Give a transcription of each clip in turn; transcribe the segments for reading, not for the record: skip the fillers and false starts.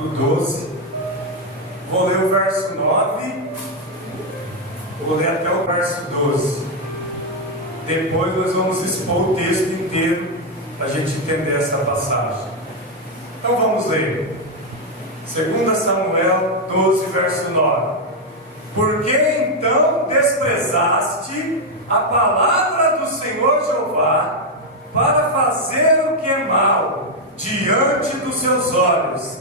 capítulo 12. Vou ler o verso 9, vou ler até o verso 12. Depois nós vamos expor o texto inteiro para a gente entender essa passagem. Então vamos ler. 2 Samuel 12, verso 9. Por que então desprezaste a palavra do Senhor Jeová para fazer o que é mal diante dos seus olhos?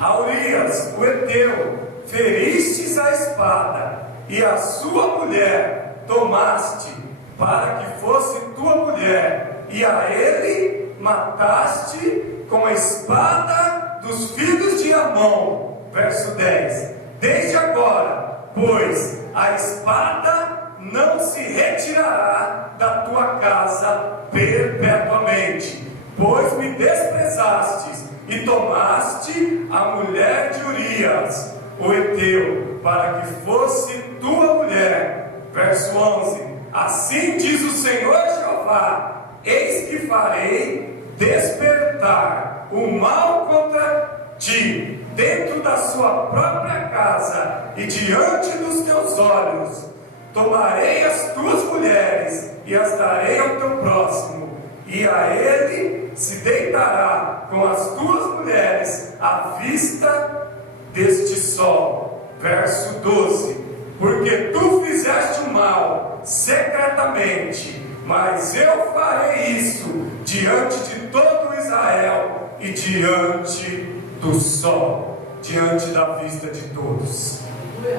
A Urias, o heteu, feristes a espada, e a sua mulher tomaste para que fosse tua mulher, e a ele mataste com a espada dos filhos de Amon. Verso 10. Desde agora, pois, a espada não se retirará da tua casa perpetuamente, pois me desprezastes e tomaste a mulher de Urias, o heteu, para que fosse tua mulher. Verso 11. Assim diz o Senhor Jeová: eis que farei despertar o mal contra ti dentro da sua própria casa e diante dos teus olhos. Tomarei as tuas mulheres e as darei ao teu próximo, e a ele se deitará com as tuas mulheres à vista deste sol. Verso 12. Porque tu fizeste o mal secretamente, mas eu farei isso diante de todo Israel e diante do sol, diante da vista de todos.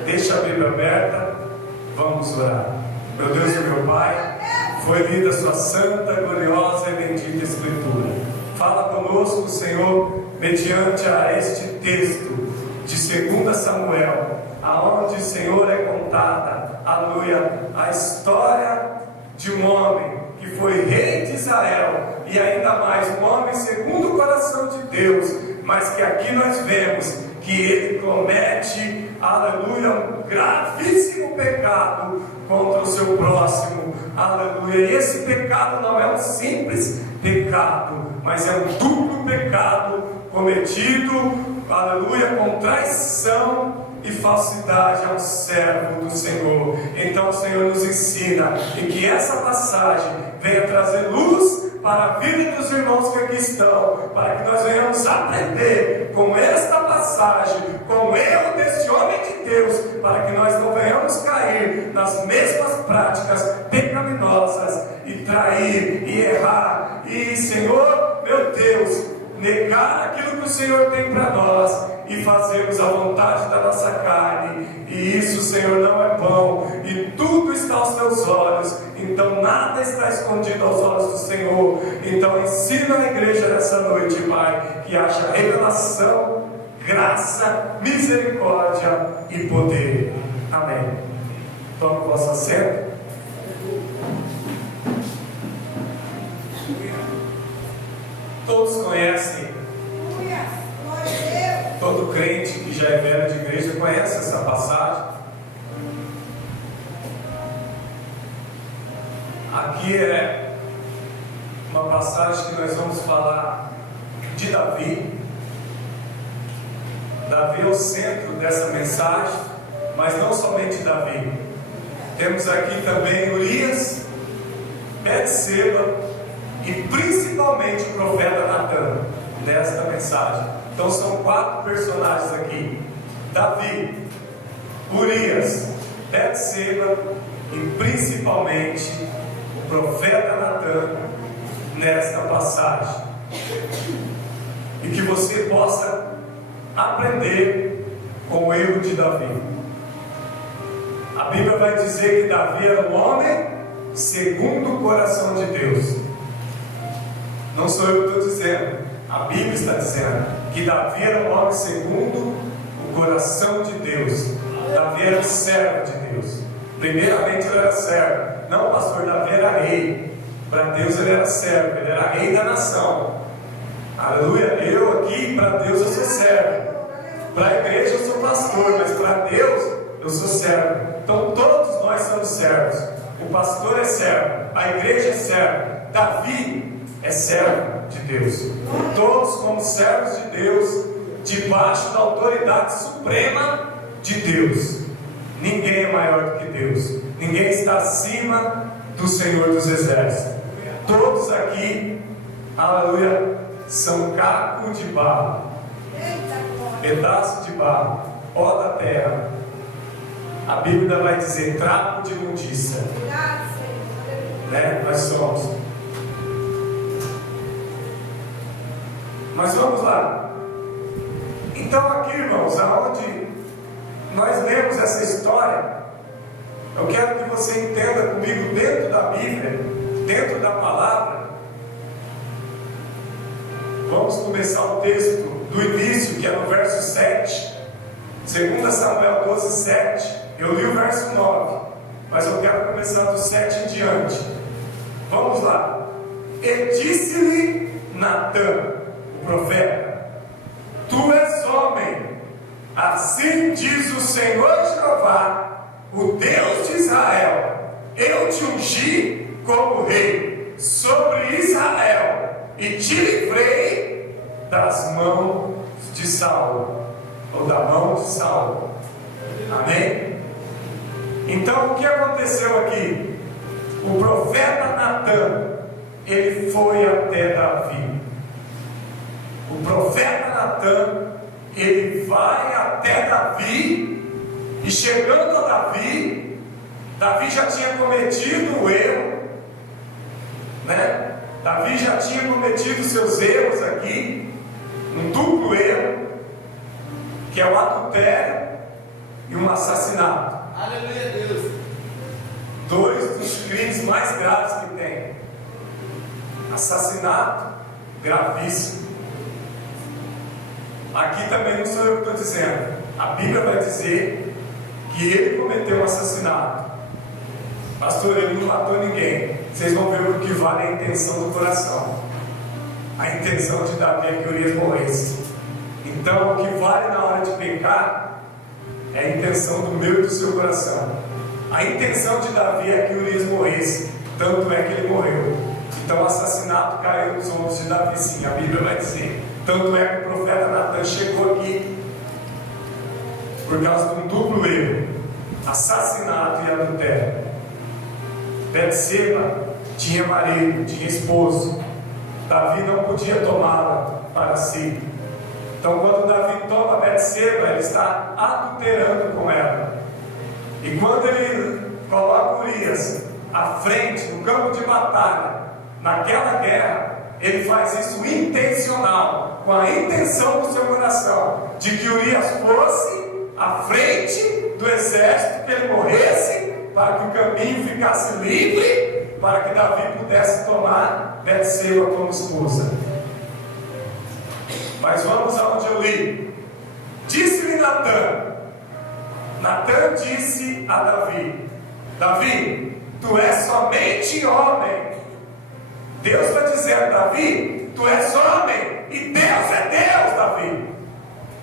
Deixa a Bíblia aberta, vamos orar. Meu Deus e meu Pai, foi lida a sua santa, gloriosa e bendita Escritura. Fala conosco, Senhor, mediante a este texto de 2 Samuel, aonde, Senhor, é contada, aleluia, a história de um homem que foi rei de Israel, e ainda mais um homem segundo o coração de Deus, mas que aqui nós vemos que ele comete, aleluia, um gravíssimo pecado contra o seu próximo, aleluia. E esse pecado não é um simples pecado, mas é um duplo pecado cometido, aleluia, com traição e falsidade ao servo do Senhor. Então o Senhor nos ensina, e que essa passagem venha trazer luz para a vida dos irmãos que aqui estão, para que nós venhamos aprender com esta passagem, com o erro deste homem de Deus, para que nós não venhamos cair nas mesmas práticas pecaminosas e trair e errar e, Senhor, meu Deus, negar aquilo que o Senhor tem para nós e fazermos a vontade da nossa carne. E isso, Senhor, não é bom, e tudo está aos teus olhos, então nada está escondido aos olhos do Senhor. Então ensina a igreja nessa noite, Pai, que haja revelação, graça, misericórdia e poder. Amém. Tome o vosso assento. Todos conhecem, todo crente que já é velho de igreja conhece essa passagem. Aqui é uma passagem que nós vamos falar de Davi. Davi é o centro dessa mensagem, mas não somente Davi. Temos aqui também Urias, Betseba e principalmente o profeta Natan nesta mensagem. Então são 4 personagens aqui: Davi, Urias, Betseba e principalmente o profeta Natan nesta passagem. E que você possa aprender com o erro de Davi. A Bíblia vai dizer que Davi era um homem segundo o coração de Deus. Não sou eu que estou dizendo, a Bíblia está dizendo que Davi era um homem segundo o coração de Deus. Davi era servo de Deus. Primeiramente ele era servo. Não, pastor, Davi era rei. Para Deus ele era servo, ele era rei da nação. Aleluia. Eu aqui, para Deus eu sou servo. Para a igreja eu sou pastor, mas para Deus eu sou servo. Então todos nós somos servos. O pastor é servo, a igreja é servo, Davi é servo de Deus. Todos como servos de Deus, debaixo da autoridade suprema de Deus. Ninguém é maior do que Deus. Ninguém está acima do Senhor dos Exércitos. Todos aqui, aleluia, são caco de barro, pedaço de barro, pó da terra. A Bíblia vai dizer trapo de imundícia, né? Nós somos. Mas vamos lá. Então aqui, irmãos, aonde nós lemos essa história, eu quero que você entenda comigo, dentro da Bíblia, dentro da palavra. Vamos começar o texto do início, que é no verso 7, 2 Samuel 12, 7. Eu li o verso 9, mas eu quero começar do 7 em diante. Vamos lá. E disse-lhe Natã, o profeta: Tu és homem, assim diz o Senhor Jeová, o Deus de Israel: Eu te ungi como rei sobre Israel, e te livrei das mãos de Saul, ou da mão de Saul. Amém? Então o que aconteceu aqui? O profeta Natã, ele foi até Davi. O profeta Natã, ele vai até Davi, e chegando a Davi, Davi já tinha cometido o erro, né? Davi já tinha cometido seus erros aqui, um duplo erro, que é o adultério e um assassinato. Aleluia, Deus. Dois dos crimes mais graves que tem. Assassinato gravíssimo. Aqui também não sou eu que estou dizendo. A Bíblia vai dizer que ele cometeu um assassinato. Pastor, ele não matou ninguém. Vocês vão ver o que vale a intenção do coração. A intenção de Davi é que Urias morresse. Então, o que vale na hora de pecar é a intenção do meu e do seu coração. A intenção de Davi é que Urias morresse, tanto é que ele morreu. Então o assassinato caiu nos ombros de Davi, sim, a Bíblia vai dizer. Tanto é que o profeta Natã chegou aqui por causa de um duplo erro: assassinato e adultério. Betseba tinha marido, tinha esposo. Davi não podia tomá-la para si. Então quando Davi toma Betseba, ele está adulterando com ela. E quando ele coloca Urias à frente, no campo de batalha, naquela guerra, ele faz isso intencional, com a intenção do seu coração, de que Urias fosse à frente do exército, que ele morresse, para que o caminho ficasse livre, para que Davi pudesse tomar Betseba como esposa. Mas vamos aonde eu li. Disse-lhe Natã disse a Davi: Davi, tu és somente homem. Deus está dizendo: Davi, tu és homem, e Deus é Deus, Davi.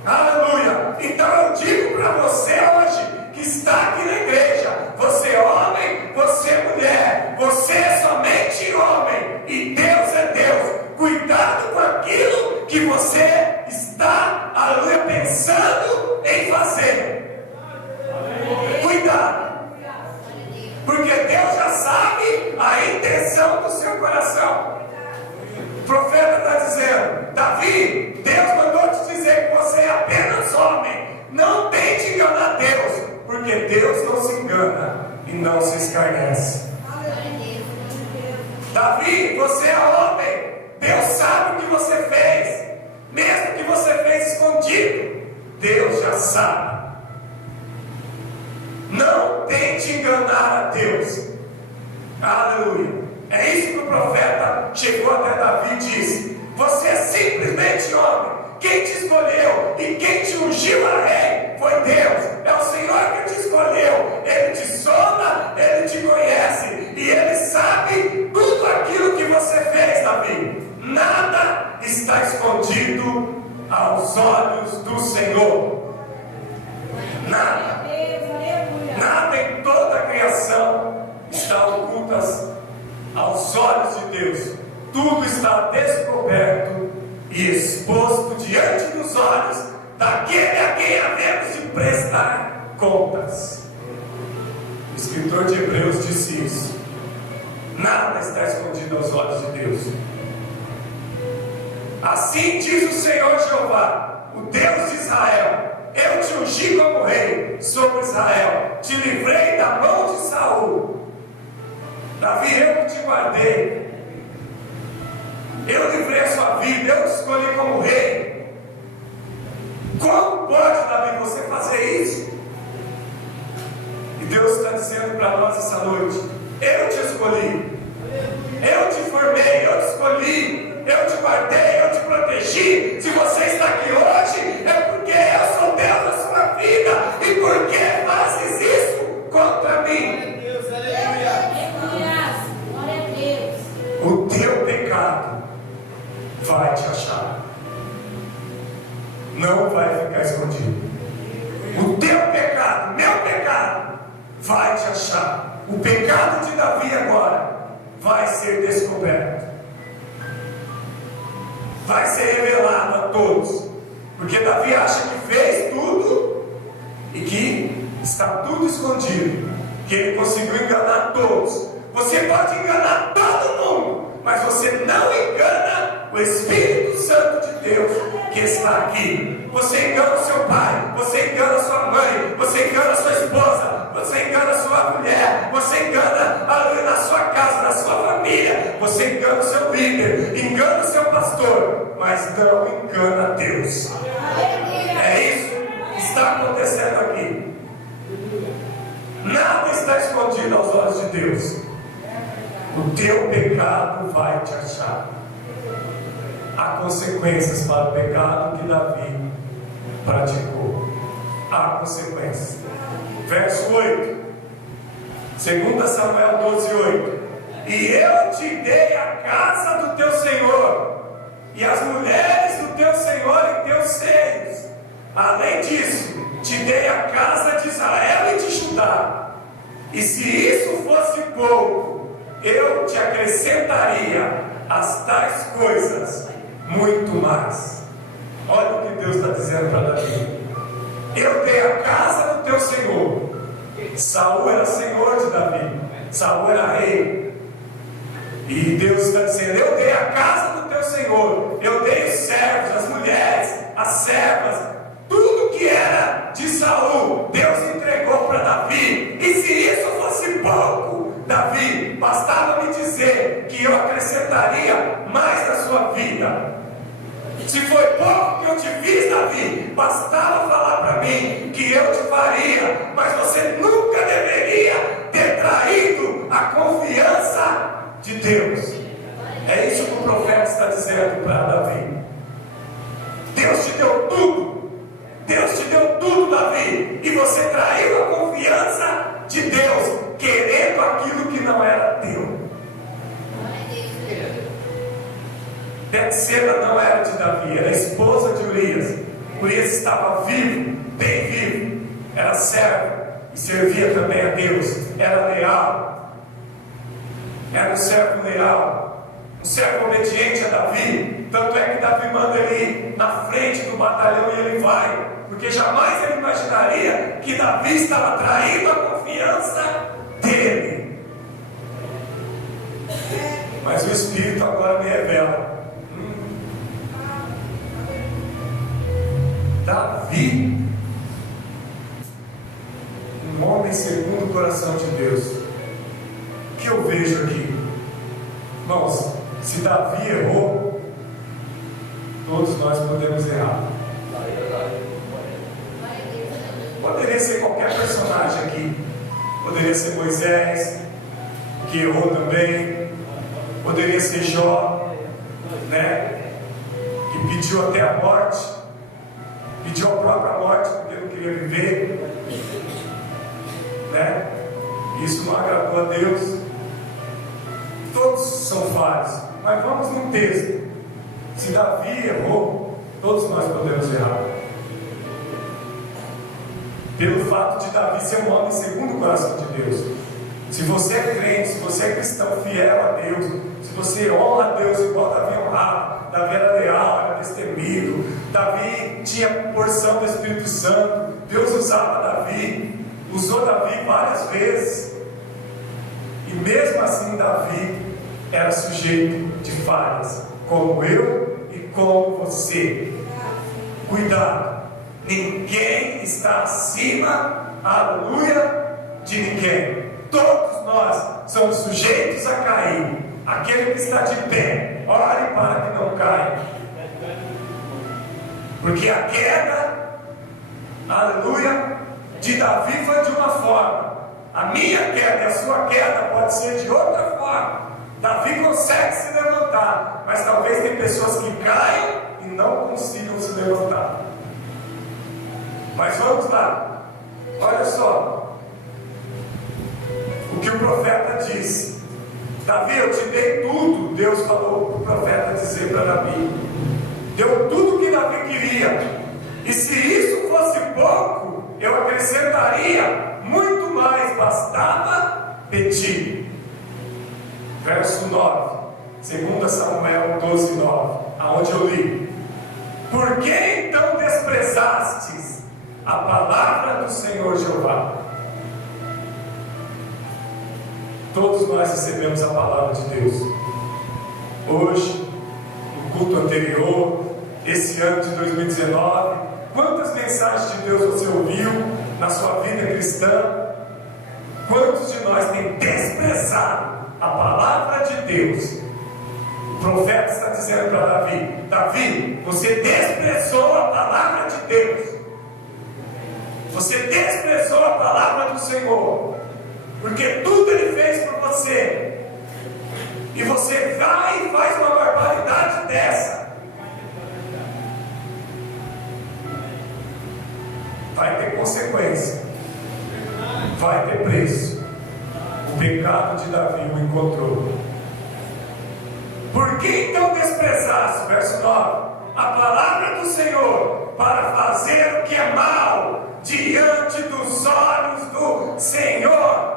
Aleluia. Então eu digo para você hoje, que está aqui na igreja: você é homem, você é mulher, você é somente homem, e Deus é Deus. Cuidado com aquilo que você está, aleluia, pensando em fazer. Cuidado, porque Deus já sabe a intenção do seu coração. O profeta está dizendo: Davi, Deus mandou te dizer que você é apenas homem. Não tente enganar Deus, porque Deus não se engana e não se escarnece. Davi, você é homem. Deus sabe o que você fez, mesmo que você fez escondido. Deus já sabe. Não tente enganar a Deus. Aleluia. É isso que o profeta chegou até Davi e disse: você é simplesmente homem. Quem te escolheu e quem te ungiu a rei foi Deus. É o Senhor que te escolheu. Ele te sonda, Ele te conhece, e Ele sabe tudo aquilo que você fez, Davi. Nada está escondido aos olhos do Senhor. Nada. Nada em toda a criação está ocultas aos olhos de Deus. Tudo está descoberto e exposto diante dos olhos contas. O escritor de Hebreus disse isso. Nada está escondido aos olhos de Deus. Assim diz o Senhor Jeová, o Deus de Israel: eu te ungi como rei sobre Israel, te livrei da mão de Saul. Davi, eu que te guardei, eu livrei a sua vida, eu te escolhi como rei. Como pode, Davi, você fazer isso? E Deus está dizendo para nós essa noite: eu te escolhi, eu te formei, eu te escolhi, eu te guardei, eu te protegi. Se você está aqui hoje, é porque eu sou Deus da sua vida. E por que fazes isso contra mim? O teu pecado vai te achar, não vai ficar escondido. O teu pecado, meu pecado, vai te achar. O pecado de Davi agora vai ser descoberto, vai ser revelado a todos, porque Davi acha que fez tudo e que está tudo escondido, que ele conseguiu enganar todos. Você pode enganar todo mundo, mas você não engana o Espírito Santo de Deus que está aqui. Você engana o seu pai, você engana a sua mãe, você engana a sua esposa, você engana a sua mulher, você engana ali na sua casa, na sua família, você engana o seu líder, engana o seu pastor, mas não engana Deus. É isso que está acontecendo aqui. Nada está escondido aos olhos de Deus. O teu pecado vai te achar. Há consequências para o pecado que Davi praticou. Há consequências. Verso 8, 2 Samuel 12:8. E eu te dei a casa do teu Senhor, e as mulheres do teu Senhor em teus seios. Além disso, te dei a casa de Israel e de Judá. E se isso fosse pouco, eu te acrescentaria as tais coisas muito mais. Olha o que Deus está dizendo para Davi: eu dei a casa do teu Senhor. Saul era senhor de Davi, Saul era rei, e Deus está dizendo: eu dei a casa do teu Senhor, eu dei os servos, as mulheres, as servas, tudo que era de Saul, Deus entregou para Davi. E se isso fosse pouco, Davi, bastava me dizer que eu acrescentaria mais na sua vida. Se foi pouco que eu te fiz, Davi, bastava falar para mim que eu te faria. Mas você nunca deveria ter traído a confiança de Deus. É isso que o profeta está dizendo para Davi. Deus te deu tudo, Deus te deu tudo, Davi, e você traiu a confiança de Deus, querendo aquilo que não era teu. Betseba não era de Davi, era a esposa de Urias. Urias estava vivo, bem vivo, era servo e servia também a Deus, era leal, era um servo leal, um servo obediente a Davi. Tanto é que Davi manda ele ir na frente do batalhão e ele vai, porque jamais ele imaginaria que Davi estava traindo a confiança dele. Mas o Espírito agora me revela: Davi, um homem segundo o coração de Deus. O que eu vejo aqui? Irmãos, se Davi errou, todos nós podemos errar. Poderia ser qualquer personagem aqui. Poderia ser Moisés, que errou também. Poderia ser Jó, né? Que pediu até a morte. Pediu a própria morte porque não queria viver, né? Isso não agradou a Deus. Todos são falhos, mas vamos no texto. Se Davi errou, todos nós podemos errar. Pelo fato de Davi ser um homem segundo o coração de Deus. Se você é crente, se você é cristão fiel a Deus, se você honra a Deus igual Davi honrava, Davi era leal, era destemido, Davi tinha porção do Espírito Santo, Deus usava Davi, usou Davi várias vezes, e mesmo assim Davi era sujeito de falhas, como eu e como você. Cuidado, ninguém está acima, aleluia, de ninguém. Todos nós somos sujeitos a cair. Aquele que está de pé, ore para que não caia, porque a queda, aleluia, de Davi foi de uma forma, a minha queda e a sua queda pode ser de outra forma. Davi consegue se levantar, mas talvez tem pessoas que caiam e não consigam se levantar. Mas vamos lá, olha só o que o profeta disse. Davi, eu te dei tudo. Deus falou para o profeta dizer para Davi, deu tudo que Davi queria, e se isso fosse pouco, eu acrescentaria muito mais, bastava pedir. Verso 9, 2 Samuel 12, 9, aonde eu li: por que então desprezastes a palavra do Senhor Jeová? Todos nós recebemos a palavra de Deus. Hoje, no culto anterior, esse ano de 2019, quantas mensagens de Deus você ouviu na sua vida cristã? Quantos de nós têm desprezado a palavra de Deus? O profeta está dizendo para Davi: Davi, você desprezou a palavra de Deus, você desprezou a palavra do Senhor, porque tudo Ele fez por você, e você vai e faz uma barbaridade dessa. Vai ter consequência, vai ter preço. O pecado de Davi o encontrou. Por que então desprezaste, verso 9, a palavra do Senhor, para fazer o que é mal diante dos olhos do Senhor?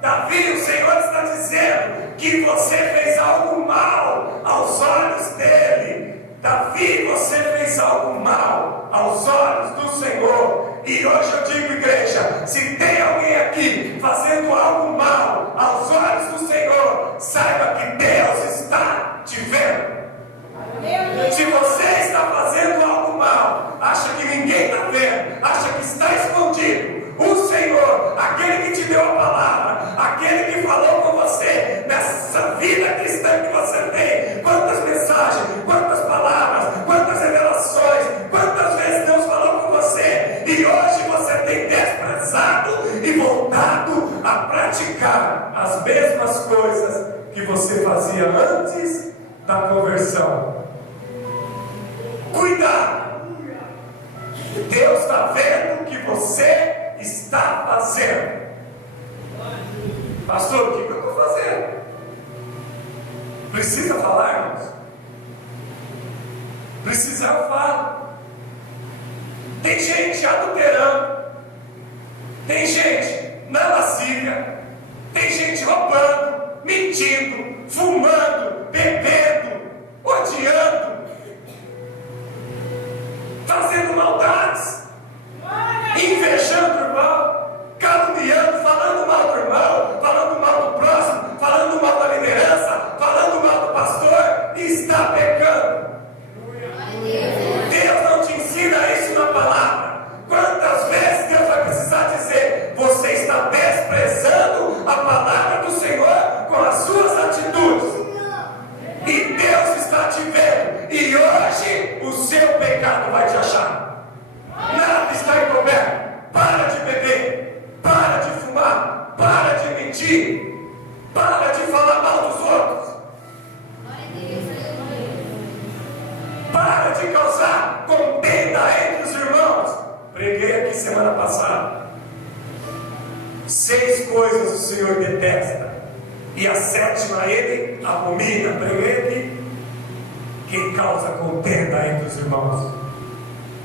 Davi, o Senhor está dizendo que você fez algo mal aos olhos dele. Davi, você fez algo mal aos olhos do Senhor. E hoje eu digo, igreja, se tem alguém aqui fazendo algo mal aos olhos do Senhor, saiba que Deus está te vendo. Se você está fazendo algo mal, acha que ninguém está vendo, acha que está escondido, o Senhor, aquele que te deu a palavra, aquele que falou com você nessa vida cristã que você tem, quantas mensagens, quantas palavras, quantas revelações, quantas vezes Deus falou com você, e hoje você tem desprezado e voltado a praticar as mesmas coisas que você fazia antes da conversão. Cuidado! Deus está vendo o que você está fazendo. Pastor, o que eu estou fazendo? Precisa falar, irmãos? Precisa, eu falo. Tem gente adulterando, tem gente na lascívia, tem gente roubando, mentindo, fumando, bebendo, odiando, fazendo maldades, invejando o irmão, caluniando, falando mal do irmão, falando mal do próximo, falando mal da liderança, falando mal do pastor, e está pecando. Deus não te ensina isso na palavra. Quantas vezes Deus vai precisar dizer: você está desprezando a palavra do Senhor com as suas atitudes, e Deus está te vendo, e hoje o seu pecado vai te achar. Nada está encoberto. Para de beber, para de fumar, para de mentir, para de falar mal dos outros, para de causar contenda entre os irmãos. Preguei aqui semana passada 6 coisas o Senhor detesta, e a 7ª Ele abomina. Preguei aqui: quem causa contenda entre os irmãos,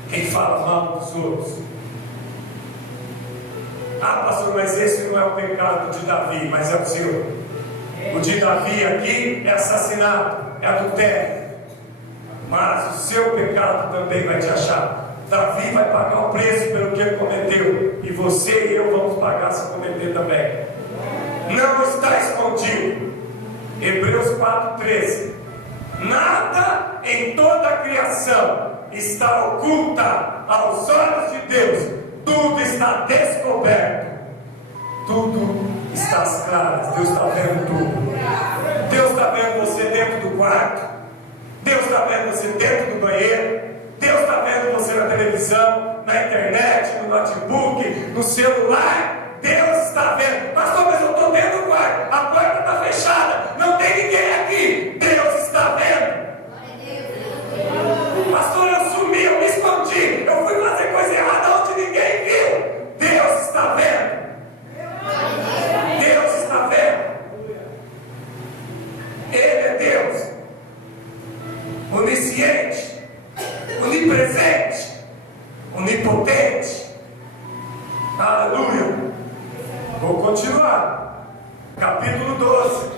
quem fala mal dos outros. Ah, pastor, mas esse não é o pecado de Davi, mas é o seu. O de Davi aqui é assassinato, é adultério, mas o seu pecado também vai te achar. Davi vai pagar o preço pelo que ele cometeu, e você e eu vamos pagar se cometer também. Não está escondido. Hebreus 4,13. Nada em toda a criação está oculta aos olhos de Deus. Tudo está descoberto. Tudo está às claras. Deus está vendo tudo. Deus está vendo você dentro do quarto. Deus está vendo você dentro do banheiro. Deus está vendo você na televisão, na internet, no notebook, no celular. Deus está vendo. Pastor, mas eu estou dentro do quarto. A porta está fechada. Não tem ninguém aqui. Deus está vendo. Pastor, eu sumi, eu me escondi. Eu fui fazer coisa errada onde ninguém viu. Deus está vendo. Deus está vendo. Ele é Deus. Onisciente. Onipresente. Onipotente. Aleluia. Vou continuar. Capítulo 12.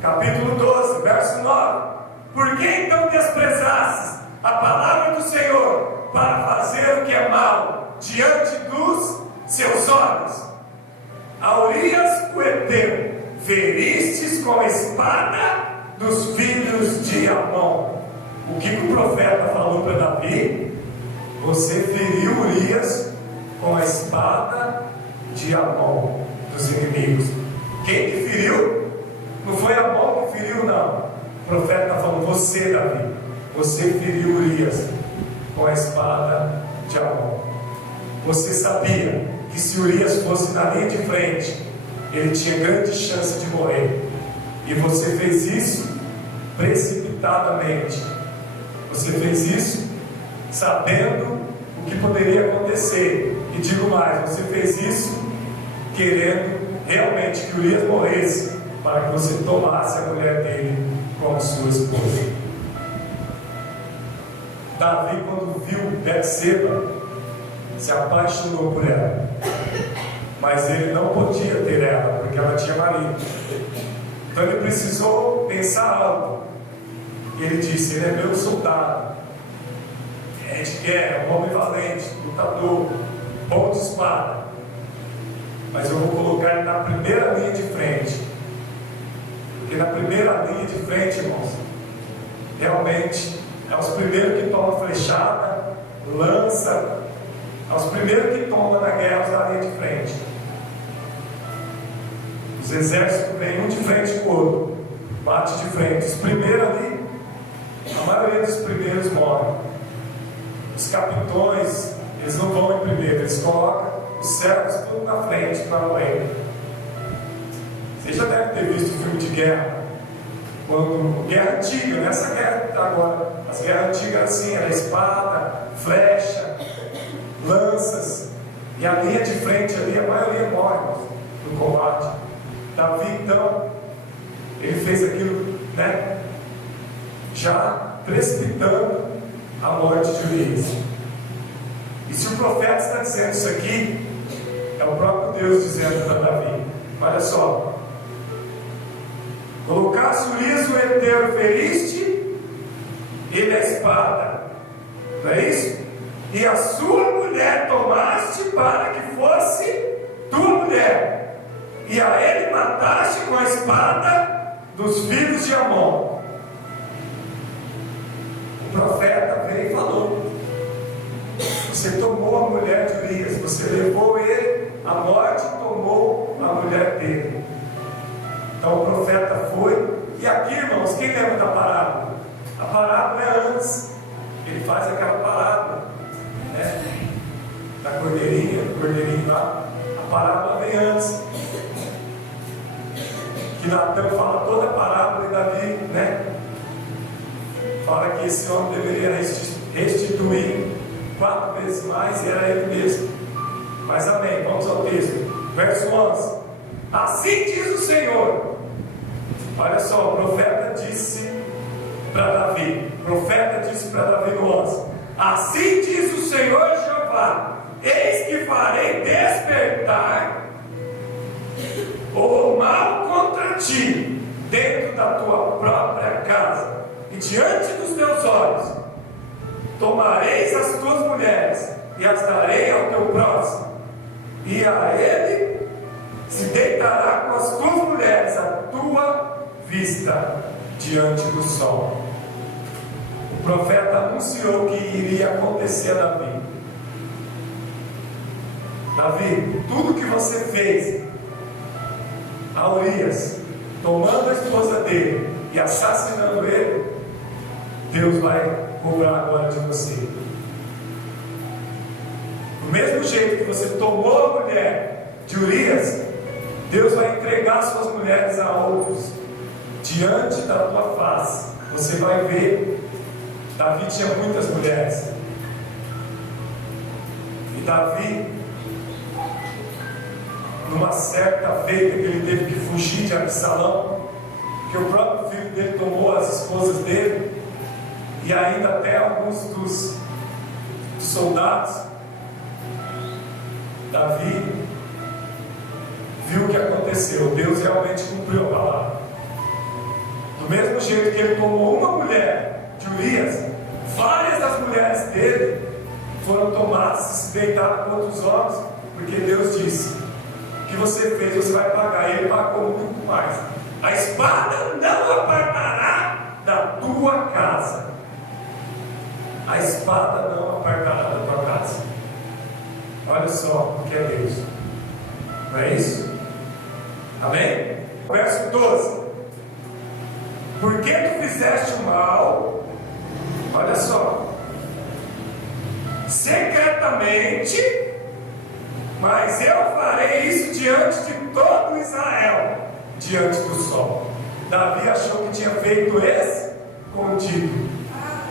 Capítulo 12, verso 9. Por que então desprezastes a palavra do Senhor para fazer o que é mal diante dos seus olhos? A Urias o heteu feristes com a espada dos filhos de Amon. O que o profeta falou para Davi? Você feriu Urias com a espada de Amon, dos inimigos. Quem que feriu? Não foi Amon que feriu, não. O profeta está falando, você, Davi, você feriu Urias com a espada de Amon. Você sabia que se Urias fosse na linha de frente, ele tinha grande chance de morrer. E você fez isso precipitadamente. Você fez isso sabendo o que poderia acontecer. E digo mais, você fez isso querendo realmente que Urias morresse, para que você tomasse a mulher dele como sua esposa. Davi, quando viu Betseba, se apaixonou por ela, mas ele não podia ter ela, porque ela tinha marido. Então ele precisou pensar algo. E ele disse, ele é meu soldado, é de guerra, um homem valente, lutador, bom de espada, mas eu vou colocar ele na primeira linha de frente, porque na primeira linha de frente, irmãos, realmente é os primeiros que tomam flechada, lança, é os primeiros que tomam na guerra na linha de frente. Os exércitos vêm um de frente com o outro, bate de frente. Os primeiros ali, a maioria dos primeiros morrem. Os capitões, eles não vão em primeiro, eles colocam os servos tudo na frente para morrer. Você já deve ter visto filme de guerra. Quando guerra antiga, nessa guerra agora, as guerras antigas assim, era espada, flecha, lanças, e a linha de frente ali, a maioria morre no combate. Davi então, ele fez aquilo, né, já precipitando a morte de Urias. E se o profeta está dizendo isso aqui, é o próprio Deus dizendo para Davi: olha só, colocasse Urias o heteu feriste, ele a espada, não é isso? E a sua mulher tomaste para que fosse tua mulher, e a ele mataste com a espada dos filhos de Amon. O profeta veio e falou: você tomou a mulher de Urias, você levou ele à morte e tomou a mulher dele. Então o profeta foi, e aqui, irmãos, quem lembra da parábola? A parábola é antes, ele faz aquela parábola, né, da cordeirinha, do cordeirinho lá. A parábola vem antes, que Natan fala toda a parábola, e Davi, né, fala que esse homem deveria restituir 4 vezes mais, e era ele mesmo. Mas amém, vamos ao texto, verso 11. Assim diz o Senhor. Olha só, o profeta disse para Davi, no 11: assim diz o Senhor Jeová: eis que farei despertar o mal contra ti dentro da tua própria casa, e diante dos teus olhos tomareis as tuas mulheres e as darei ao teu próximo, e a ele se deitará com as tuas mulheres à tua vista diante do sol. O profeta anunciou que iria acontecer a Davi. Davi, tudo que você fez a Urias, tomando a esposa dele e assassinando ele, Deus vai cobrar agora de você. Do mesmo jeito que você tomou a mulher de Urias, Deus vai entregar suas mulheres a outros diante da tua face. Você vai ver, Davi tinha muitas mulheres, e Davi, numa certa feita que ele teve que fugir de Absalão, que o próprio filho dele tomou as esposas dele, e ainda até alguns dos soldados, Davi viu o que aconteceu. Deus realmente cumpriu a palavra. Do mesmo jeito que ele tomou uma mulher de Urias, várias das mulheres dele foram tomadas e se deitaram com outros homens, porque Deus disse: o que você fez, você vai pagar. E ele pagou muito mais. A espada não apartará da tua casa. A espada não apartará da tua casa. Olha só o que é Deus. Não é isso? Amém? Verso 12. Porque tu fizeste o mal, olha só, secretamente, mas eu farei isso diante de todo Israel, diante do sol. Davi achou que tinha feito escondido.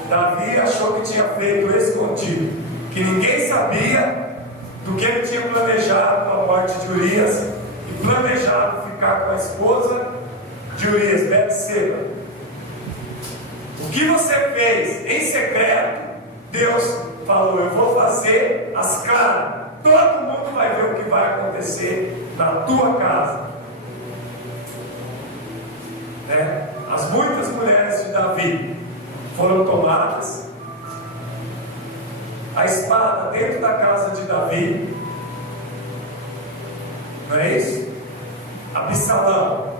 Davi achou que tinha feito escondido, que ninguém sabia do que ele tinha planejado a morte de Urias, e planejado ficar com a esposa de Urias, Betseba. O que você fez em secreto, Deus falou: eu vou fazer às claras. Todo mundo vai ver o que vai acontecer na tua casa. As muitas mulheres de Davi foram tomadas. A espada dentro da casa de Davi, não é isso? Absalão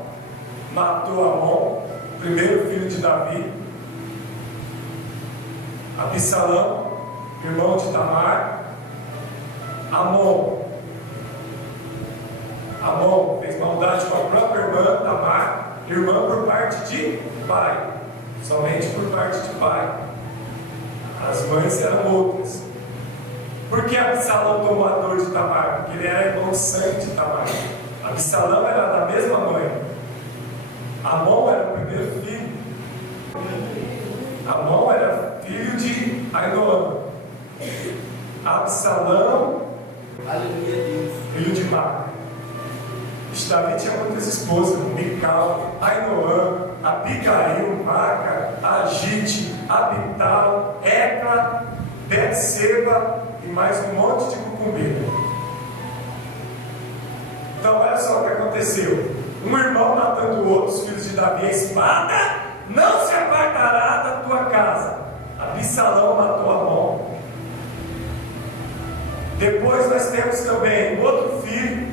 matou Amon, o primeiro filho de Davi. Absalão, irmão de Tamar. Amon fez maldade com a própria irmã Tamar, irmã por parte de pai, somente por parte de pai. As mães eram outras. Por que Absalão tomou a dor de Tamar? Porque ele era irmão de sangue de Tamar. Absalão era da mesma mãe. Amon era o primeiro filho. Amon era filho de Ainoã. Absalão, filho de Maca. Davi tinha muitas esposas: Mical, Ainoã, Abigail, Maca, Agite, Abital, Ecla, Betseba e mais um monte de cucumbeira. Então olha só o que aconteceu: um irmão matando o outro, os filhos de Davi. A espada não se apartará da tua casa. Absalão matou Amon. Depois nós temos também outro filho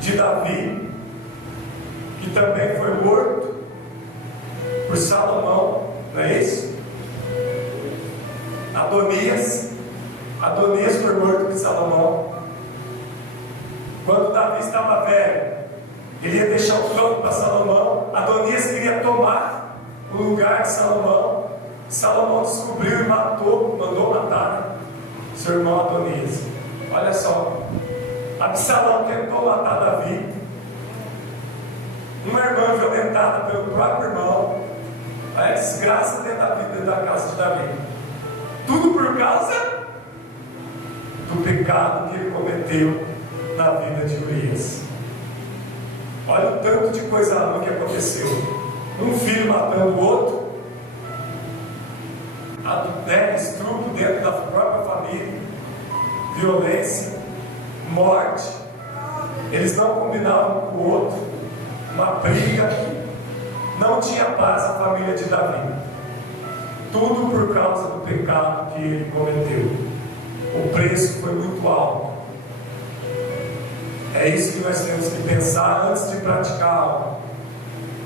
de Davi, que também foi morto por Salomão, não é isso? Adonias foi morto por Salomão. Quando Davi estava velho, ele ia deixar o trono para Salomão. Adonias queria tomar o lugar de Salomão. Salomão descobriu e matou, mandou matar seu irmão Adonias. Olha só, Absalão tentou matar Davi. Uma irmã violentada pelo próprio irmão. A desgraça dentro da vida, dentro da casa de Davi. Tudo por causa do pecado que ele cometeu na vida de Urias. Olha o tanto de coisa ruim que aconteceu. Um filho matando o outro, estupro dentro da própria família, violência, morte. Eles não combinavam um com o outro, uma briga. Não tinha paz a família de Davi. Tudo por causa do pecado que ele cometeu. o preço foi muito alto. É isso que nós temos que pensar antes de praticar algo,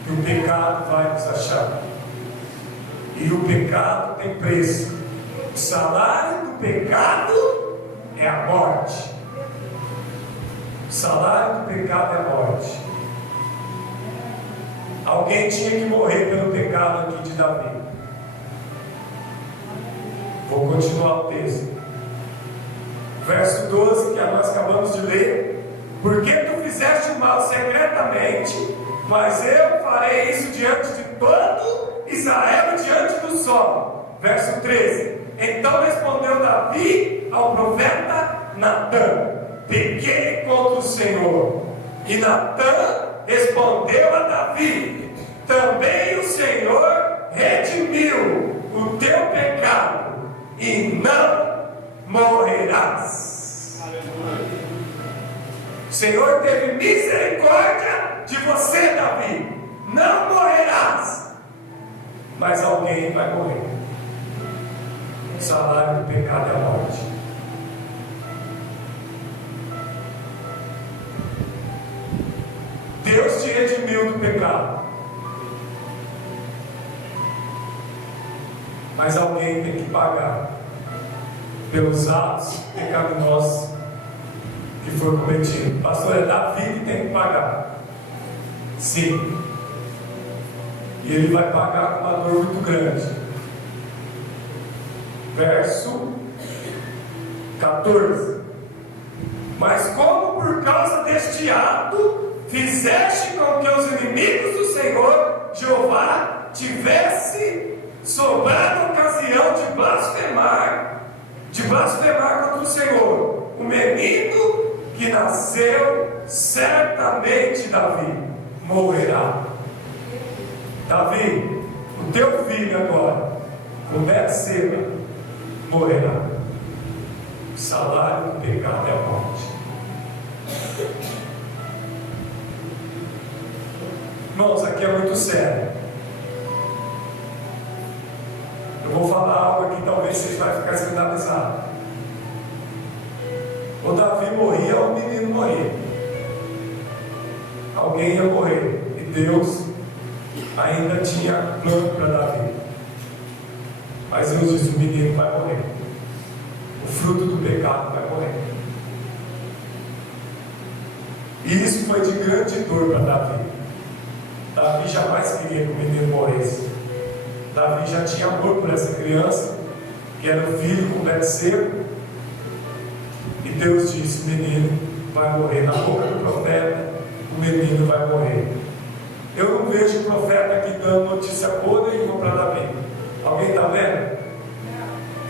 que o pecado vai nos achar. E o pecado tem preço. O salário do pecado é a morte. O salário do pecado é a morte. Alguém tinha que morrer pelo pecado aqui de Davi. Vou continuar o texto. Verso 12, que nós acabamos de ler. Porque tu fizeste o mal secretamente, mas eu farei isso diante de todo Israel e diante do sol. Verso 13. Então respondeu Davi ao profeta Natã: pequei contra o Senhor. E Natã respondeu a Davi: também o Senhor redimiu o teu pecado, e não morrerás. Aleluia. O Senhor teve misericórdia de você, Davi. Não morrerás, mas alguém vai morrer. O salário do pecado é a morte. Deus te redimiu do pecado, mas alguém tem que pagar pelos atos pecaminosos que foram cometidos. Pastor, é Davi que tem que pagar. Sim. E ele vai pagar com uma dor muito grande. Verso 14. Mas como por causa deste ato fizeste com que os inimigos do Senhor Jeová tivesse sobrado ocasião de blasfemar contra o Senhor, o menino que nasceu, certamente Davi morrerá. Davi, o teu filho agora, com Betseba, morrerá. O salário do pecado é a morte. Irmãos, aqui é muito sério. Eu vou falar algo aqui, talvez vocês vão ficar escandalizados. O Davi morria ou o menino morria. Alguém ia morrer. E Deus ainda tinha plano para Davi. Mas Deus disse: o menino vai morrer. O fruto do pecado vai morrer. E isso foi de grande dor para Davi. Davi jamais queria que o menino morresse. Davi já tinha amor por essa criança, que era o filho com Betseba. E Deus disse: o menino vai morrer. Na boca do profeta, o menino vai morrer. Eu não vejo o profeta aqui dando notícia boa nenhuma para Davi. Alguém está vendo?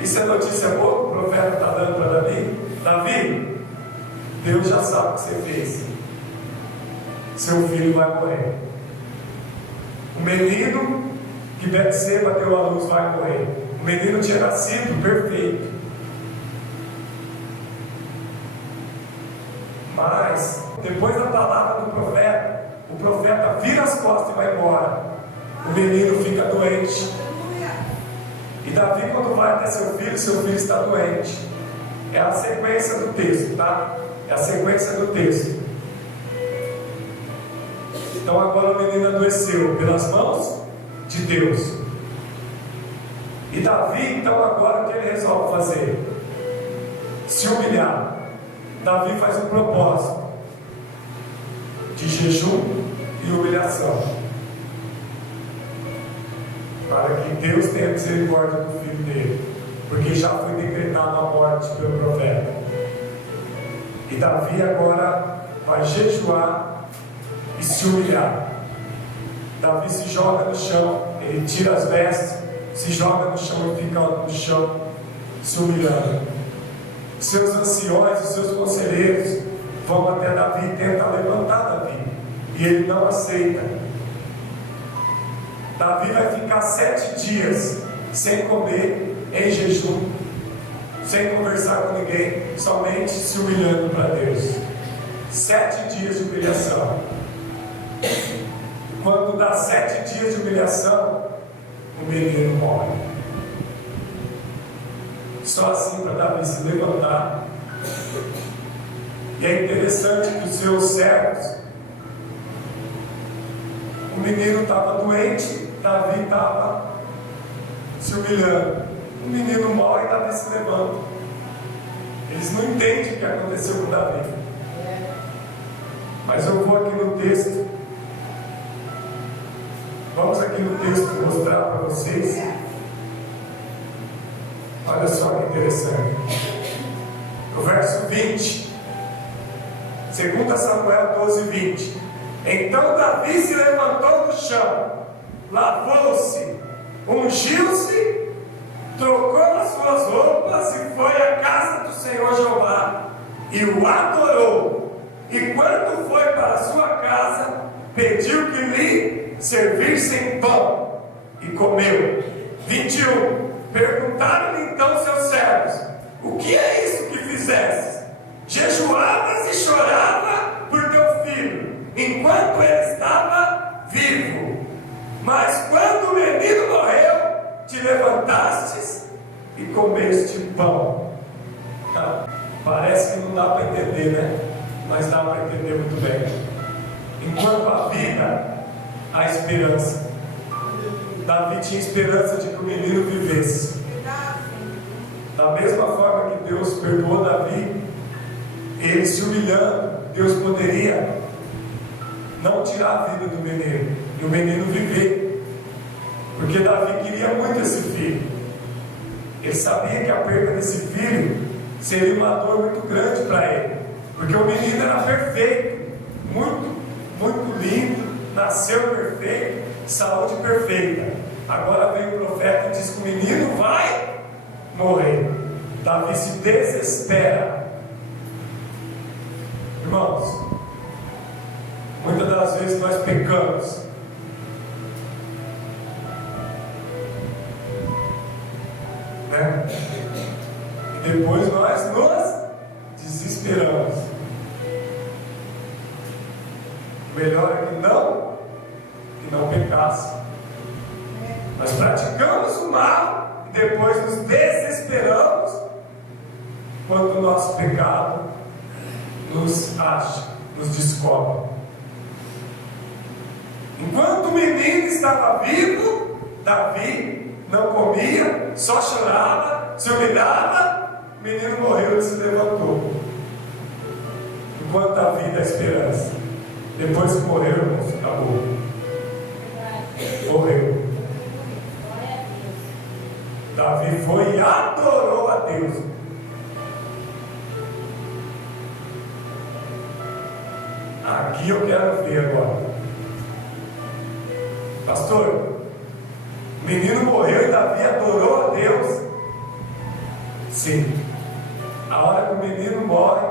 Isso é notícia boa que o profeta está dando para Davi? Davi, Deus já sabe o que você fez. Seu filho vai morrer. O menino que Betseba deu à luz vai morrer. O menino tinha nascido perfeito. Mas, depois da palavra do profeta, o profeta vira as costas e vai embora. O menino fica doente. E Davi, quando vai até seu filho está doente. É a sequência do texto, tá? É a sequência do texto. Então agora o menino adoeceu pelas mãos de Deus. E Davi, então agora o que ele resolve fazer? Se humilhar. Davi faz um propósito de jejum e humilhação, para que Deus tenha misericórdia do filho dele, porque já foi decretado a morte pelo profeta. E Davi agora vai jejuar e se humilhar. Davi se joga no chão, ele tira as vestes, se joga no chão e fica no chão, se humilhando. Seus anciões e seus conselheiros vão até Davi e tentam levantar Davi, e ele não aceita. Davi vai ficar 7 dias sem comer, em jejum, sem conversar com ninguém, somente se humilhando para Deus. 7 dias de humilhação. Quando dá 7 dias de humilhação, o menino morre. só assim para Davi se levantar. E é interessante que os seus servos, o menino estava doente, Davi estava se humilhando. O menino morre e Davi se levanta. Eles não entendem o que aconteceu com Davi. Mas eu vou aqui no texto. Vamos aqui no texto mostrar para vocês. Olha só que interessante. No verso 20. 2 Samuel 12, 20. Então Davi se levantou do chão, lavou-se, ungiu-se, trocou as suas roupas e foi à casa do Senhor Jeová e o adorou. E quando foi para a sua casa, pediu que lhe servissem pão e comeu. 21. Perguntaram-lhe então seus servos: o que é isso que fizeste? Jejuavas e chorava por teu filho, enquanto ele estava vivo. Mas quando o menino morreu, te levantastes e comeste pão. Parece que não dá para entender, né? Mas dá para entender muito bem. Enquanto a vida, a esperança. Davi tinha esperança de que o menino vivesse. Da mesma forma que Deus perdoou Davi, ele se humilhando, Deus poderia não tirar a vida do menino e o menino viver, porque Davi queria muito esse filho. Ele sabia que a perda desse filho seria uma dor muito grande para ele, porque o menino era perfeito, muito lindo, nasceu perfeito, saúde perfeita. Agora vem o profeta e diz que o menino vai morrer. Davi se desespera. Irmãos, muitas das vezes nós pecamos. Né? E depois nós nos desesperamos. O melhor é que não pecasse. Nós praticamos o mal e depois nos desesperamos quando o nosso pecado nos acha, nos descobre. Enquanto o menino estava vivo, Davi não comia, só chorava, se humilhava. O menino morreu e se levantou. Enquanto a vida é a esperança. Depois que morreu, irmãos, acabou. Morreu. Davi foi e adorou a Deus. Aqui eu quero ver agora. Pastor, o menino morreu e Davi adorou a Deus. Sim. A hora que o menino morre,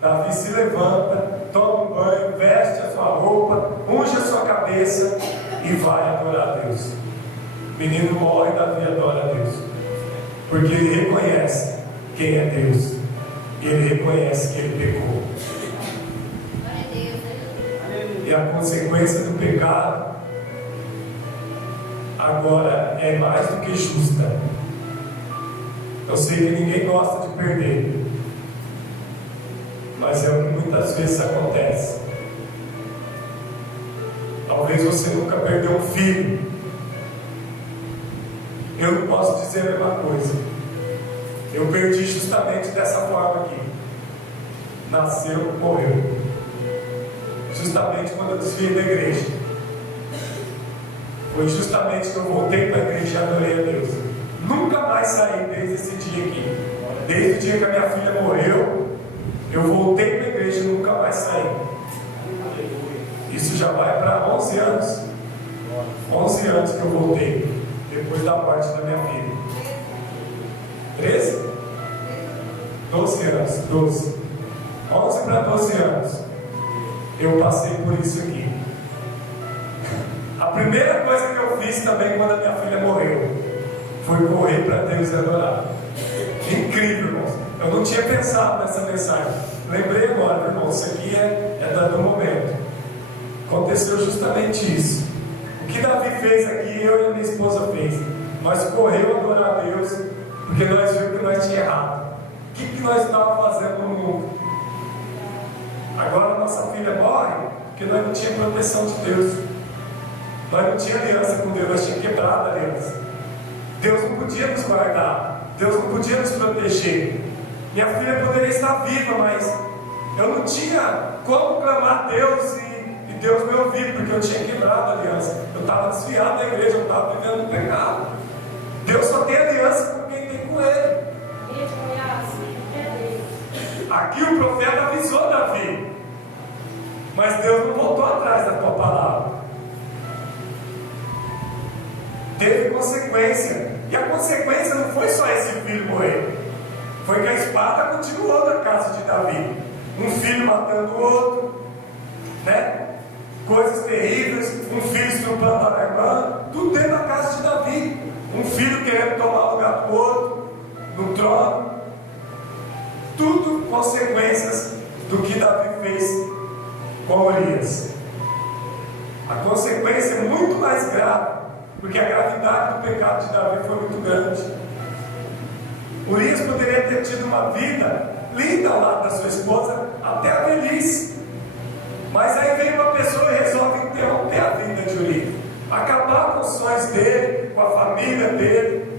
Davi se levanta, toma um banho, veste a sua roupa, unge a sua cabeça e vai adorar a Deus. O menino morre e Davi adora a Deus, porque ele reconhece quem é Deus e ele reconhece que ele pecou. E a consequência do pecado agora é mais do que justa. Eu sei que ninguém gosta de perder, mas é o que muitas vezes acontece. Talvez você nunca perdeu um filho. Eu não posso dizer a mesma coisa. Eu perdi justamente dessa forma aqui. Nasceu, morreu. Justamente quando eu desviei da igreja. Foi justamente que eu voltei para a igreja e adorei a Deus. Nunca mais saí desde esse dia aqui. Desde o dia que a minha filha morreu, eu voltei para a igreja e nunca mais saí. Isso já vai para 11 anos. 11 anos que eu voltei, depois da morte da minha filha. 13? 12 anos. 12. 11 para 12 anos. Eu passei por isso aqui. A primeira coisa que eu fiz também quando a minha filha morreu foi correr para Deus e adorar. Incrível, irmãos. Eu não tinha pensado nessa mensagem. Lembrei agora, irmão. Isso aqui é do momento. Aconteceu justamente isso. O que Davi fez aqui, eu e a minha esposa fez. Nós corremos adorar a Deus. Porque nós vimos que nós tínhamos errado. O que nós estávamos fazendo no mundo? Agora nossa filha morre porque nós não tínhamos proteção de Deus. Nós não tínhamos aliança com Deus, nós tínhamos quebrado a aliança. Deus não podia nos guardar, Deus não podia nos proteger. Minha filha poderia estar viva, mas eu não tinha como clamar a Deus e Deus me ouvir, porque eu tinha quebrado a aliança. Eu estava desviado da igreja, eu estava vivendo no pecado. Deus só tem aliança com quem tem com Ele. Aqui o profeta avisou Davi, mas Deus não voltou atrás da tua palavra. Teve consequência, e a consequência não foi só esse filho morrer, foi que a espada continuou na casa de Davi. Um filho matando o outro, né? Coisas terríveis, um filho estuprando a irmã, tudo dentro da casa de Davi. Um filho querendo tomar o lugar do outro no trono. Tudo consequências do que Davi fez com Urias. A consequência é muito mais grave, porque a gravidade do pecado de Davi foi muito grande. Urias poderia ter tido uma vida linda ao lado da sua esposa até a velhice, mas aí vem uma pessoa e resolve interromper a vida de Urias, acabar com os sonhos dele, com a família dele.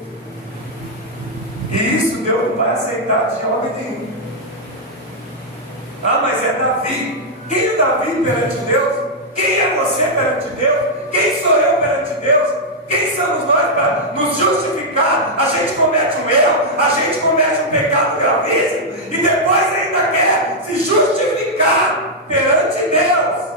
E isso Deus não vai aceitar de homem nenhum. Ah, mas é Davi. Quem é Davi perante Deus? Quem é você perante Deus? Quem sou eu perante Deus? Quem somos nós para nos justificar? A gente comete um erro, a gente comete um pecado gravíssimo e depois ainda quer se justificar perante Deus.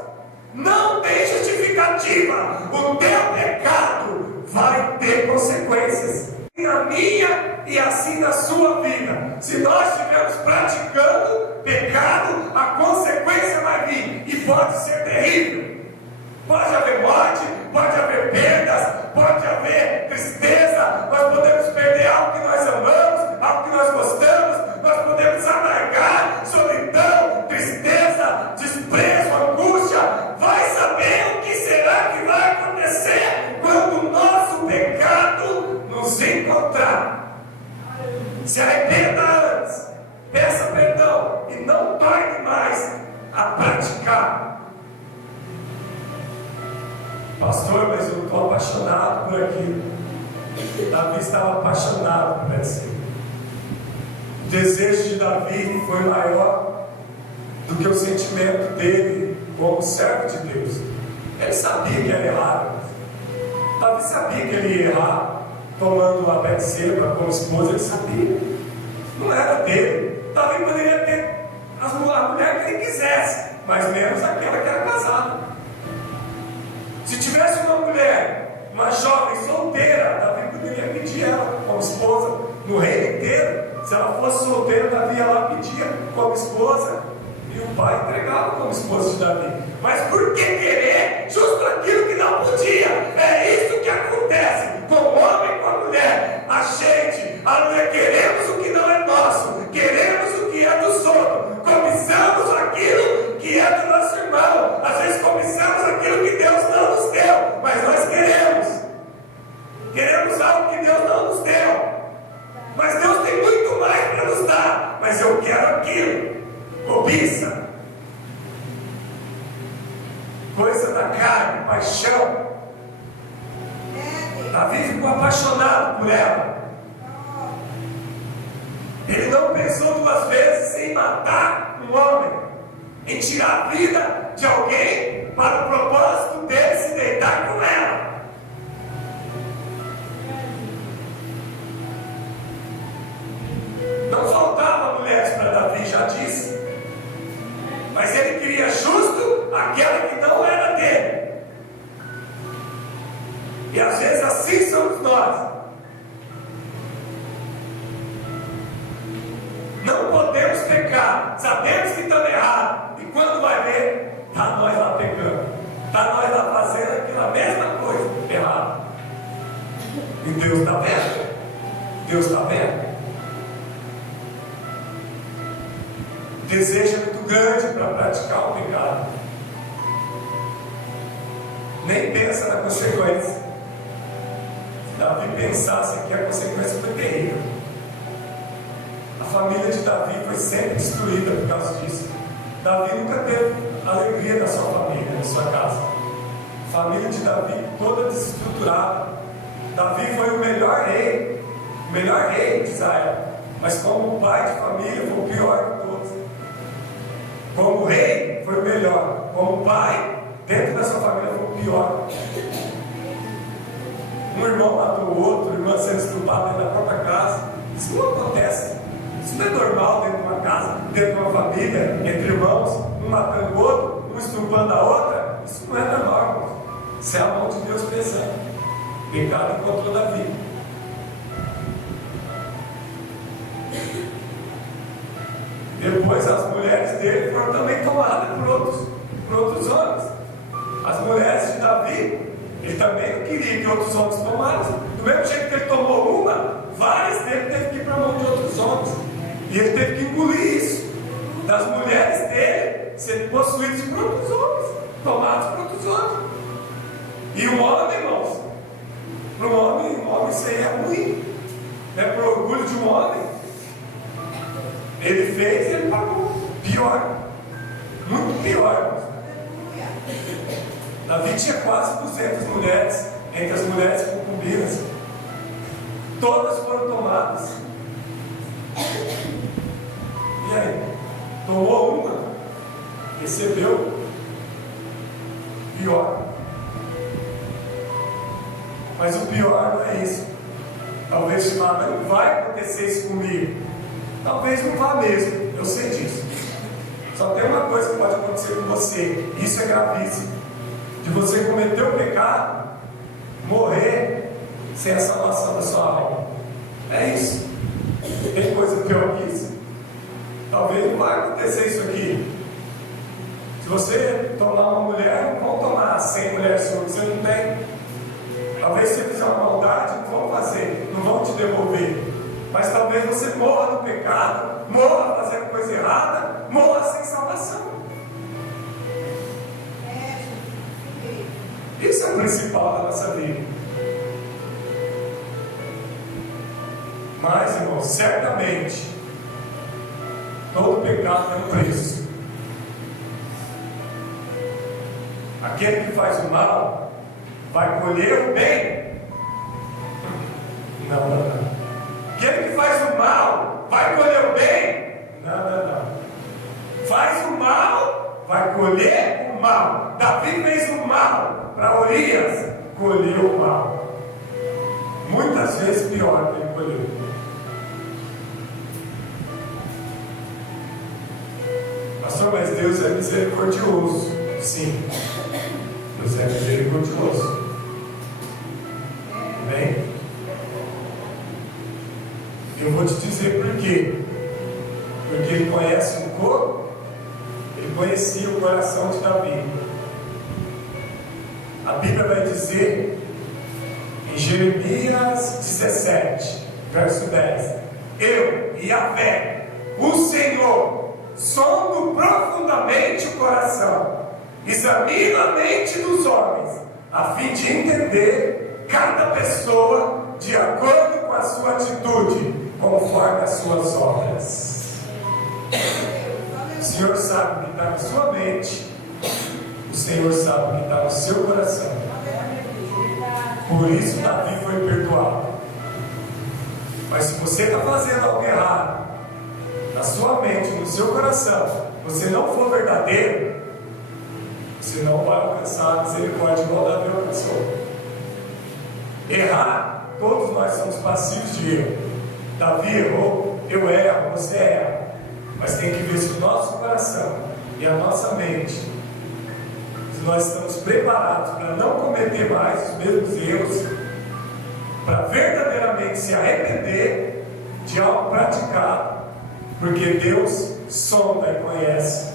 Não tem justificativa. O teu pecado vai ter consequências. Na minha e assim na sua vida. Se nós estivermos praticando pecado, a consequência vai vir e pode ser terrível. Pode haver morte, pode haver perdas, pode haver tristeza, nós podemos perder algo que nós amamos, algo que nós gostamos, nós podemos amargar, solidão, tristeza, desprezo, angústia. Vai saber o que será que vai acontecer quando o nosso pecado nos encontrar. Se arrependa antes, peça perdão e não torne mais a praticar. Pastor, mas eu estou apaixonado por aquilo. Davi estava apaixonado por Betseba. O desejo de Davi foi maior do que o sentimento dele como servo de Deus. Ele sabia que era errado. Davi sabia que ele ia errar tomando a Betseba como esposa, ele sabia. Não era dele. Davi poderia ter a mulher que ele quisesse, mas menos aquela que era casada. Se tivesse uma mulher, uma jovem solteira, Davi poderia pedir ela como esposa no reino inteiro. Se ela fosse solteira, Davi ia lá pedir como esposa e o pai entregava como esposa de Davi. Mas por que querer justo aquilo que não podia? É isso que acontece com o homem e com a mulher. A mulher, queremos o que não é nosso, queremos o que é dos outros, cobiçamos aquilo que é do nosso irmão, às vezes cobiçamos aquilo que Deus não nos deu, mas nós queremos algo que Deus não nos deu, mas Deus tem muito mais para nos dar, mas eu quero aquilo. Cobiça, coisa da carne, paixão. Davi ficou apaixonado por ela. Ele não pensou duas vezes em matar um homem, em tirar a vida de alguém para o propósito dele se deitar com ela. Não faltava mulheres para Davi, já disse, mas ele queria justo aquela que não era dele. E às vezes assim somos nós. Não podemos pecar, sabemos que estamos errados, e quando vai ver, está nós lá pecando, está nós lá fazendo aquela mesma coisa errada. E Deus está vendo? Deus está vendo? O desejo é muito grande para praticar o pecado. Nem pensa na consequência. Se Davi pensasse que a consequência foi terrível. família de Davi foi sempre destruída por causa disso. Davi nunca teve alegria na sua família, na sua casa. A família de Davi toda desestruturada. Davi foi o melhor rei de Israel, mas como pai de família foi o pior de todos. Como rei foi o melhor, como pai dentro da sua família foi o pior. Um irmão matou o outro, o irmão sendo estuprado dentro da própria casa. Isso não acontece. Isso não é normal dentro de uma casa, dentro de uma família, entre irmãos, um matando o outro, um estuprando a outra. Isso não é normal, irmão. Isso é a mão de Deus pesando. Pecado encontrou Davi. Depois as mulheres dele foram também tomadas por outros homens. As mulheres de Davi, ele também não queria que outros homens tomassem. Do mesmo jeito que ele tomou uma, várias dele teve que ir para a mão de outros homens. E ele teve que engolir isso. Das mulheres dele serem possuídas por outros homens, tomadas por outros homens. E o homem, irmãos, para um homem isso aí é ruim. É para o orgulho de um homem. Ele fez e ele pagou. Pior. Muito pior, irmãos. Davi tinha quase 200 mulheres, entre as mulheres concubinas. Todas foram tomadas. E aí? Tomou uma, recebeu pior. Mas o pior não é isso. Talvez você fale, mas não vai acontecer isso comigo. Talvez não vá mesmo, eu sei disso. Só tem uma coisa que pode acontecer com você, isso é gravíssimo: de você cometer o pecado, morrer sem a salvação da sua alma. É isso. Tem coisa pior que isso? Talvez não vai acontecer isso aqui. Se você tomar uma mulher, não vão tomar 100 mulheres suas, você não tem. Talvez se você fizer uma maldade, não vão fazer, não vão te devolver. Mas talvez você morra no pecado, morra fazendo coisa errada, morra sem salvação. Isso é o principal da nossa vida. Mas, irmão, certamente todo pecado tem um preço. Aquele que faz o mal vai colher o bem. Não. Aquele que faz o mal vai colher o bem. Não. Faz o mal, vai colher o mal. Davi fez o mal para Urias, colheu o mal. Muitas vezes pior que ele colheu. Pastor, mas Deus é misericordioso. Sim, Deus é misericordioso. Bem, eu vou te dizer por quê. Porque ele conhece o corpo, ele conhecia o coração de Davi. A Bíblia vai dizer em Jeremias 17, verso 10: Eu, Yahvé, o Senhor, sondo profundamente o coração, examino a mente dos homens, a fim de entender cada pessoa de acordo com a sua atitude, conforme as suas obras. O Senhor sabe o que está na sua mente, o Senhor sabe o que está no seu coração. Por isso Davi foi perdoado. Mas se você está fazendo algo errado na sua mente, no seu coração, você não for verdadeiro, você não vai alcançar a misericórdia igual Davi alcançou. Errar, todos nós somos passivos de erro. Davi errou, eu erro, você erra. Mas tem que ver se o nosso coração e a nossa mente, se nós estamos preparados para não cometer mais os mesmos erros, para verdadeiramente se arrepender de algo praticado, porque Deus sonda e conhece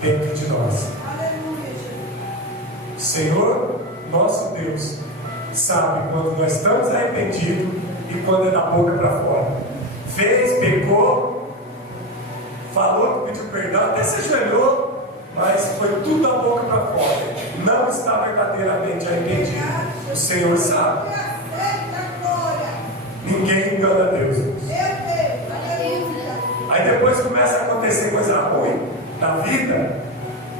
dentro de nós. O Senhor, nosso Deus, sabe quando nós estamos arrependidos e quando é da boca para fora. Fez, pecou, falou que pediu perdão, até se ajoelhou, mas foi tudo da boca para fora. Não está verdadeiramente arrependido. O Senhor sabe. Ninguém engana Deus. Aí depois começa a acontecer coisa ruim na vida.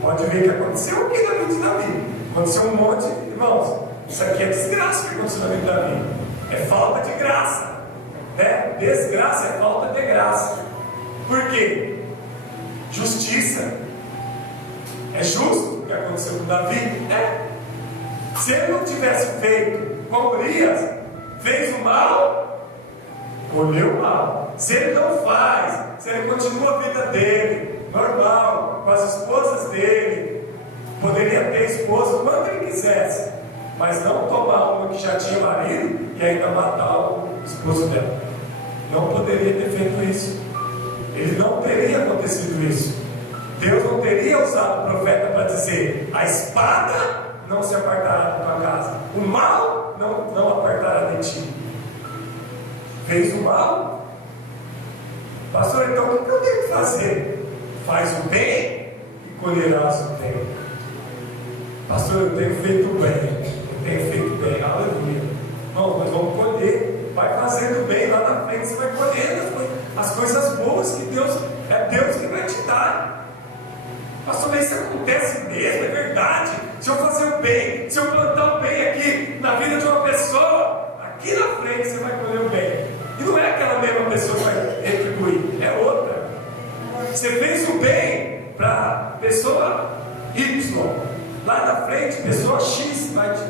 Pode ver que aconteceu aqui na vida de Davi. Aconteceu um monte, irmãos. Isso aqui é desgraça que aconteceu na vida de Davi. É falta de graça, né? Desgraça é falta de graça. Por quê? Justiça. É justo o que aconteceu com Davi? É. Se ele não tivesse feito como Urias, fez o mal, colheu o mal. Se ele não faz, se ele continua a vida dele, normal, com as esposas dele, poderia ter esposa quando ele quisesse, mas não tomar uma que já tinha marido e ainda matar o esposo dela. Não poderia ter feito isso. Ele não teria acontecido isso. Deus não teria usado o profeta para dizer: a espada não se apartará da tua casa, o mal não apartará de ti. Fez o mal. Pastor, então o que eu tenho que fazer? Faz o bem e colherás o bem. Pastor, eu tenho feito bem. Eu tenho feito bem. Aleluia. Não, nós vamos colher. Vai fazendo bem lá na frente. Você vai colhendo as coisas boas que Deus, é Deus que vai te dar. Pastor, mas isso acontece mesmo, é verdade. Se eu fazer o bem, se eu plantar o bem aqui na vida de uma pessoa, aqui na frente você vai colher o bem. E não é aquela mesma pessoa que vai retribuir, é outra. Você fez o bem para pessoa Y, lá na frente, pessoa X vai te...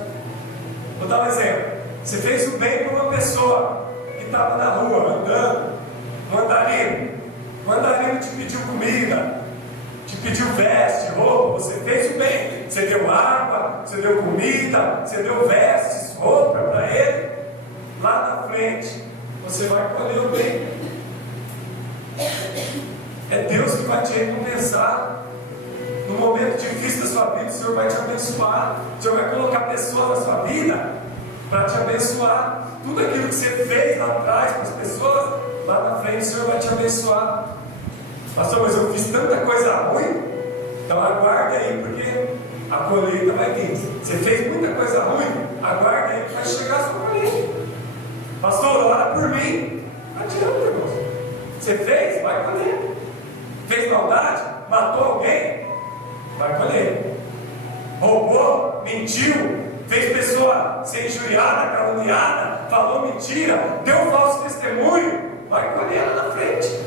Vou dar um exemplo. Você fez o bem para uma pessoa que estava na rua, andando, um andarilho. O andarilho te pediu comida, te pediu veste, roupa, você fez o bem. Você deu água, você deu comida, você deu vestes, roupa para ele. Lá na frente, você vai colher o bem. É Deus que vai te recompensar. No momento difícil da sua vida, o Senhor vai te abençoar. O Senhor vai colocar pessoas na sua vida para te abençoar. Tudo aquilo que você fez lá atrás com as pessoas, lá na frente o Senhor vai te abençoar. Pastor, mas eu fiz tanta coisa ruim. Então aguarde aí, porque a colheita vai vir. Você fez muita coisa ruim, aguarde aí que vai chegar a sua colheita. Pastor, ora por mim. Não adianta, irmãos. Você fez, vai colher. Fez maldade, matou alguém, vai colher. Roubou, mentiu, fez pessoa ser injuriada, caluniada, falou mentira, deu um falso testemunho, vai colher lá na frente.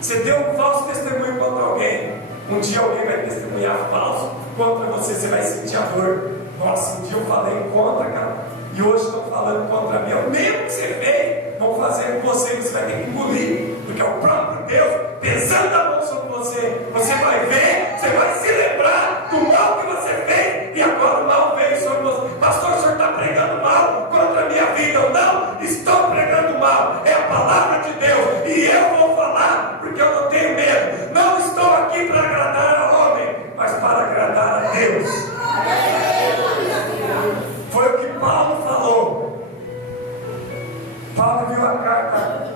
Você deu um falso testemunho contra alguém, um dia alguém vai testemunhar falso contra você, você vai sentir a dor. Nossa, um dia eu falei contra, cara, e hoje estão falando contra mim. O mesmo que você fez, vão fazer com você, você vai ter que engolir, porque é o próprio Deus pesando a mão sobre você. Você vai ver, você vai se lembrar do mal que você fez, e agora o mal veio sobre você. Pastor, o senhor está pregando mal contra a minha vida? Eu não estou pregando mal, é a palavra de Deus, e eu vou falar, porque eu não tenho medo. Não estou aqui para agradar ao homem, mas para agradar a Deus. Foi o que Paulo falou. Paulo viu a carta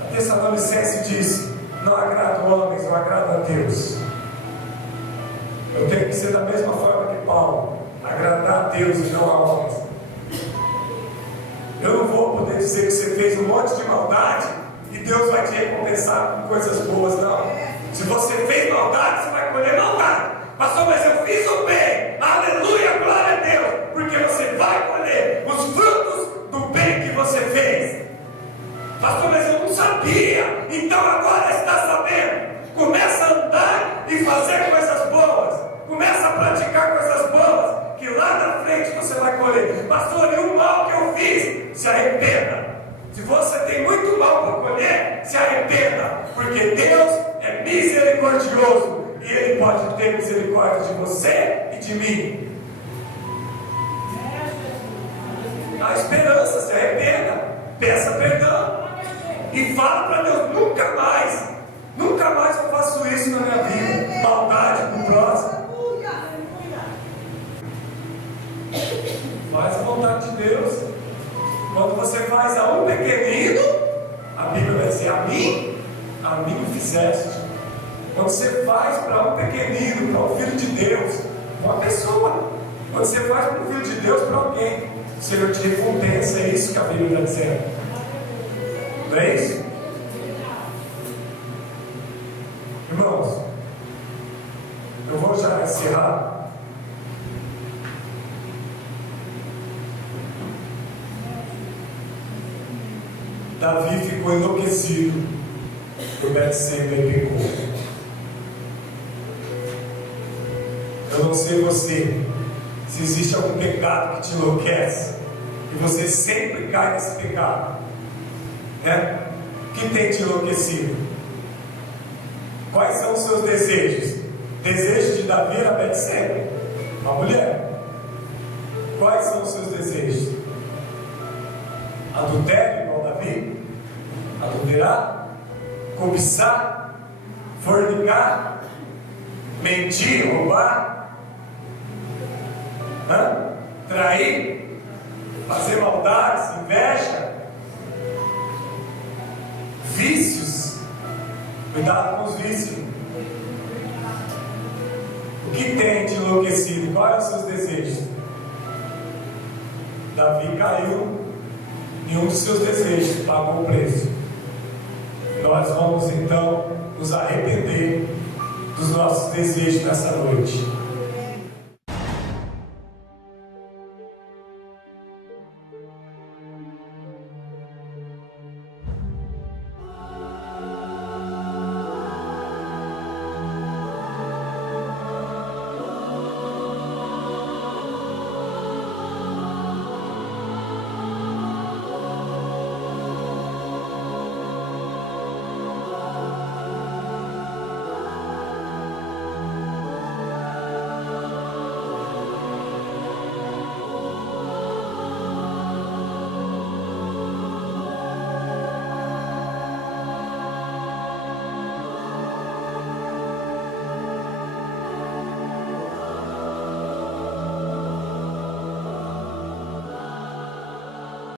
a Tessalonicenses e disse: não agrado homens, eu agrado a Deus. Eu tenho que ser da mesma forma que Paulo, agradar a Deus e não a homens. Eu não vou poder dizer que você fez um monte de maldade e Deus vai te recompensar com coisas boas, não. Se você fez maldade, você vai colher maldade. Pastor, mas eu fiz o bem. Aleluia, glória a Deus. Porque você vai colher os frutos do bem que você fez. Pastor, mas eu não sabia. Então agora está sabendo. Começa a andar e fazer coisas boas. Começa a praticar coisas boas, que lá na frente você vai colher. Pastor, e o mal que eu fiz? Se arrependa. Se você tem muito mal para colher, se arrependa. Porque Deus é misericordioso. E Ele pode ter misericórdia de você e de mim. A esperança, se arrependa, peça perdão e fala para Deus: nunca mais eu faço isso na minha vida, maldade com o próximo. Faz a vontade de Deus. Quando você faz a um pequenino, a Bíblia vai dizer: a mim o fizeste. Quando você faz para um pequenino, para um filho de Deus, uma pessoa, quando você faz para um filho de Deus, para alguém, o Senhor te recompensa. É isso que a Bíblia está dizendo. Não é isso? Davi ficou enlouquecido por Betseba e pecou. Eu não sei você, se existe algum pecado que te enlouquece e você sempre cai nesse pecado, né? O que tem te enlouquecido? Quais são os seus desejos? Desejo de Davi era Betseba, uma mulher. Quais são os seus desejos? Adultério igual Davi? Adulterar? Cobiçar? Fornicar? Mentir? Roubar? Trair? Fazer maldades? Inveja? Vícios? Cuidado com os vícios. O que tem te enlouquecido? Quais são os seus desejos? Davi caiu em um dos seus desejos, pagou o preço. Nós vamos então nos arrepender dos nossos desejos nessa noite.